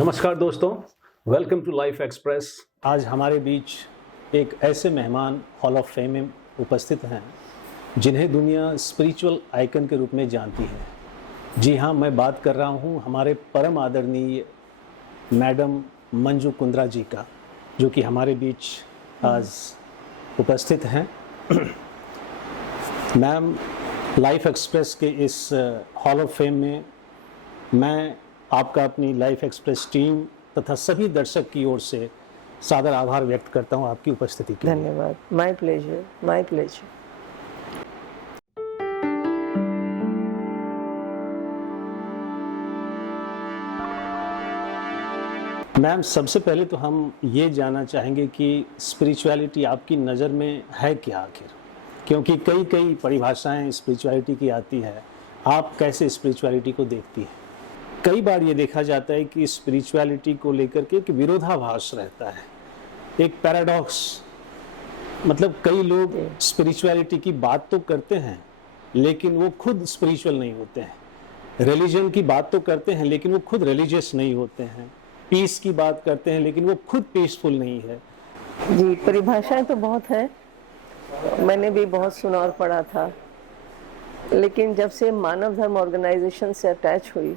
नमस्कार दोस्तों, welcome to life express. आज हमारे बीच एक ऐसे मेहमान हॉल ऑफ फेम में उपस्थित हैं जिन्हें दुनिया स्पिरिचुअल आइकन के रूप में जानती है। जी हाँ, मैं बात कर रहा हूँ हमारे परम आदरणीय मैडम मंजू कुंद्रा जी का, जो कि हमारे बीच आज उपस्थित हैं। मैम, लाइफ एक्सप्रेस के इस हॉल ऑफ फेम में मैं आपका अपनी लाइफ एक्सप्रेस टीम तथा सभी दर्शक की ओर से सादर आभार व्यक्त करता हूं आपकी उपस्थिति के लिए। धन्यवाद। My pleasure, my pleasure. Ma'am, सबसे पहले तो हम ये जानना चाहेंगे कि स्पिरिचुअलिटी आपकी नज़र में है क्या आखिर, क्योंकि कई परिभाषाएं स्पिरिचुअलिटी की आती है। आप कैसे स्पिरिचुअलिटी को देखती हैं? कई बार ये देखा जाता है कि स्पिरिचुअलिटी को लेकर के एक विरोधाभास रहता है, एक पैराडॉक्स। मतलब कई लोग स्पिरिचुअलिटी की बात तो करते हैं लेकिन वो खुद स्पिरिचुअल नहीं होते हैं। रिलीजन की बात तो करते हैं लेकिन वो खुद रिलीजियस नहीं होते हैं। पीस की बात करते हैं लेकिन वो खुद पीसफुल नहीं है। जी, परिभाषाएं तो बहुत है, मैंने भी बहुत सुना और पढ़ा था, लेकिन जब से मानव धर्म ऑर्गेनाइजेशन से अटैच हुई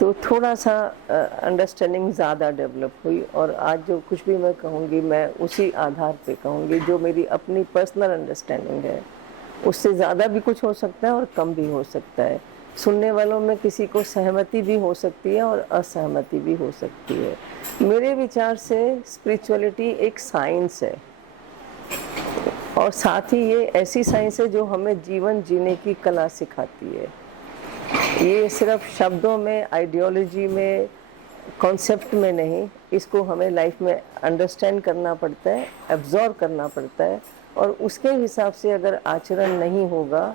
तो थोड़ा सा अंडरस्टैंडिंग ज़्यादा डेवलप हुई। और आज जो कुछ भी मैं कहूँगी, मैं उसी आधार पे कहूँगी जो मेरी अपनी पर्सनल अंडरस्टैंडिंग है। उससे ज़्यादा भी कुछ हो सकता है और कम भी हो सकता है। सुनने वालों में किसी को सहमति भी हो सकती है और असहमति भी हो सकती है। मेरे विचार से स्पिरिचुअलिटी एक साइंस है, और साथ ही ये ऐसी साइंस है जो हमें जीवन जीने की कला सिखाती है। ये सिर्फ शब्दों में, आइडियोलॉजी में, कॉन्सेप्ट में नहीं, इसको हमें लाइफ में अंडरस्टैंड करना पड़ता है, एब्जॉर्ब करना पड़ता है। और उसके हिसाब से अगर आचरण नहीं होगा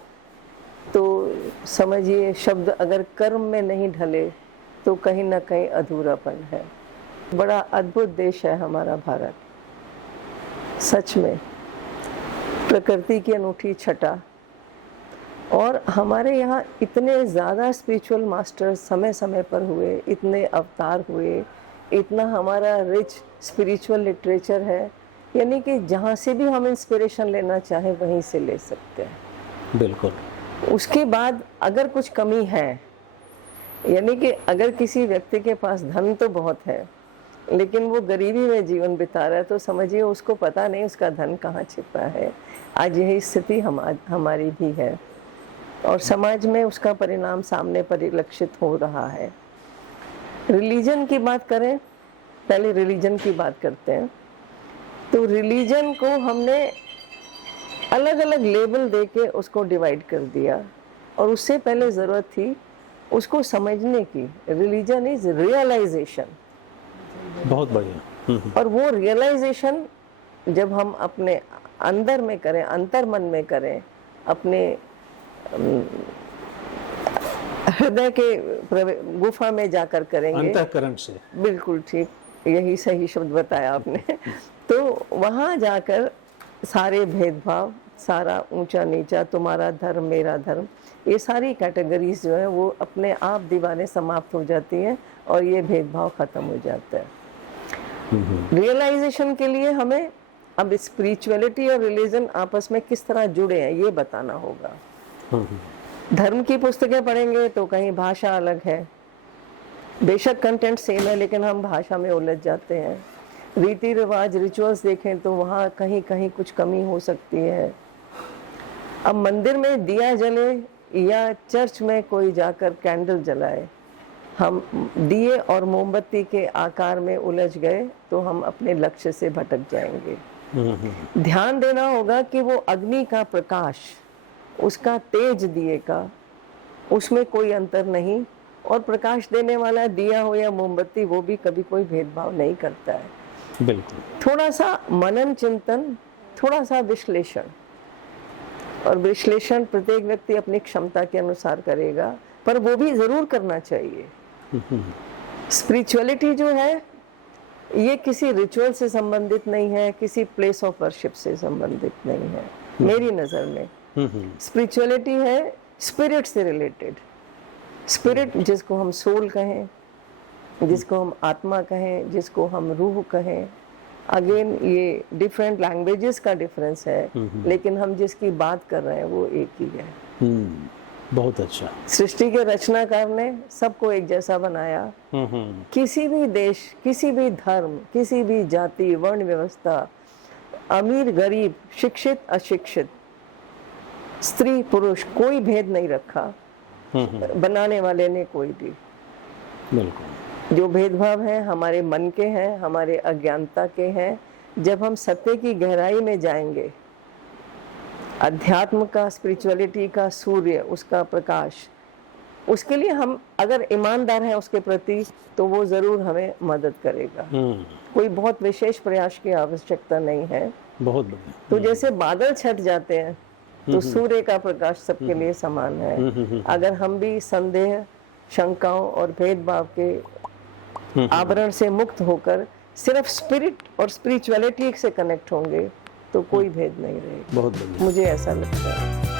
तो समझिए, शब्द अगर कर्म में नहीं ढले तो कहीं ना कहीं अधूरापन है। बड़ा अद्भुत देश है हमारा भारत, सच में प्रकृति की अनूठी छटा। और हमारे यहाँ इतने ज़्यादा स्पिरिचुअल मास्टर्स समय समय पर हुए, इतने अवतार हुए, इतना हमारा रिच स्पिरिचुअल लिटरेचर है, यानी कि जहाँ से भी हम इंस्पिरेशन लेना चाहें वहीं से ले सकते हैं। बिल्कुल। उसके बाद अगर कुछ कमी है, यानी कि अगर किसी व्यक्ति के पास धन तो बहुत है लेकिन वो गरीबी में जीवन बिता रहा है, तो समझिए उसको पता नहीं उसका धन कहाँ छिपा है। आज यही स्थिति हमारी भी है और समाज में उसका परिणाम सामने परिलक्षित हो रहा है। रिलीजन की बात करें, पहले रिलीजन की बात करते हैं। तो रिलीजन को हमने अलग अलग लेबल देके उसको डिवाइड कर दिया, और उससे पहले ज़रूरत थी उसको समझने की। Religion is realization. बहुत बढ़िया। और वो रियलाइजेशन जब हम अपने अंदर में करें, अंतर्मन में करें, अपने हृदय के गुफा में जाकर करेंगे, अंतःकरण से। बिल्कुल ठीक, यही सही शब्द बताया आपने। तो वहाँ जाकर सारे भेदभाव, सारा ऊंचा नीचा, तुम्हारा धर्म मेरा धर्म, ये सारी कैटेगरीज जो है वो अपने आप दीवारें समाप्त हो जाती हैं और ये भेदभाव खत्म हो जाता है। रियलाइजेशन के लिए हमें अब स्पिरिचुअलिटी और रिलीजन आपस में किस तरह जुड़े हैं ये बताना होगा। धर्म की पुस्तकें पढ़ेंगे तो कहीं भाषा अलग है, बेशक कंटेंट सेम है लेकिन हम भाषा में उलझ जाते हैं। रीति रिवाज, रिचुअल्स देखें तो वहाँ कहीं कहीं कुछ कमी हो सकती है। अब मंदिर में दिया जले या चर्च में कोई जाकर कैंडल जलाए, हम दिए और मोमबत्ती के आकार में उलझ गए तो हम अपने लक्ष्य से भटक जाएंगे। ध्यान देना होगा कि वो अग्नि का प्रकाश, उसका तेज दिए का, उसमें कोई अंतर नहीं। और प्रकाश देने वाला दिया हो या मोमबत्ती, वो भी कभी कोई भेदभाव नहीं करता है। बिल्कुल। थोड़ा सा मनन चिंतन, थोड़ा सा विश्लेषण, और विश्लेषण प्रत्येक व्यक्ति अपनी क्षमता के अनुसार करेगा, पर वो भी जरूर करना चाहिए। स्पिरिचुअलिटी जो है ये किसी रिचुअल से संबंधित नहीं है, किसी प्लेस ऑफ वर्शिप से संबंधित नहीं है। मेरी नज़र में स्पिरिचुअलिटी है स्पिरिट से रिलेटेड। स्पिरिट जिसको हम सोल कहें जिसको हम आत्मा कहें, जिसको हम रूह कहें। अगेन ये डिफरेंट लैंग्वेजेस का डिफरेंस है, लेकिन हम जिसकी बात कर रहे हैं वो एक ही है। बहुत अच्छा। सृष्टि के रचनाकार ने सबको एक जैसा बनाया। किसी भी देश, किसी भी धर्म, किसी भी जाति, वर्ण व्यवस्था, अमीर गरीब, शिक्षित अशिक्षित, स्त्री पुरुष, कोई भेद नहीं रखा बनाने वाले ने कोई भी। बिल्कुल। जो भेदभाव है हमारे मन के हैं, हमारे अज्ञानता के हैं। जब हम सत्य की गहराई में जाएंगे, अध्यात्म का, स्पिरिचुअलिटी का सूर्य, उसका प्रकाश, उसके लिए हम अगर ईमानदार हैं उसके प्रति, तो वो जरूर हमें मदद करेगा। कोई बहुत विशेष प्रयास की आवश्यकता नहीं है। बहुत बढ़िया। तो जैसे बादल छट जाते हैं तो सूर्य का प्रकाश सबके लिए समान है। अगर हम भी संदेह, शंकाओं और भेदभाव के आवरण से मुक्त होकर सिर्फ स्पिरिट और स्पिरिचुअलिटी से कनेक्ट होंगे तो कोई भेद नहीं रहेगा। बहुत बढ़िया। मुझे ऐसा लगता है।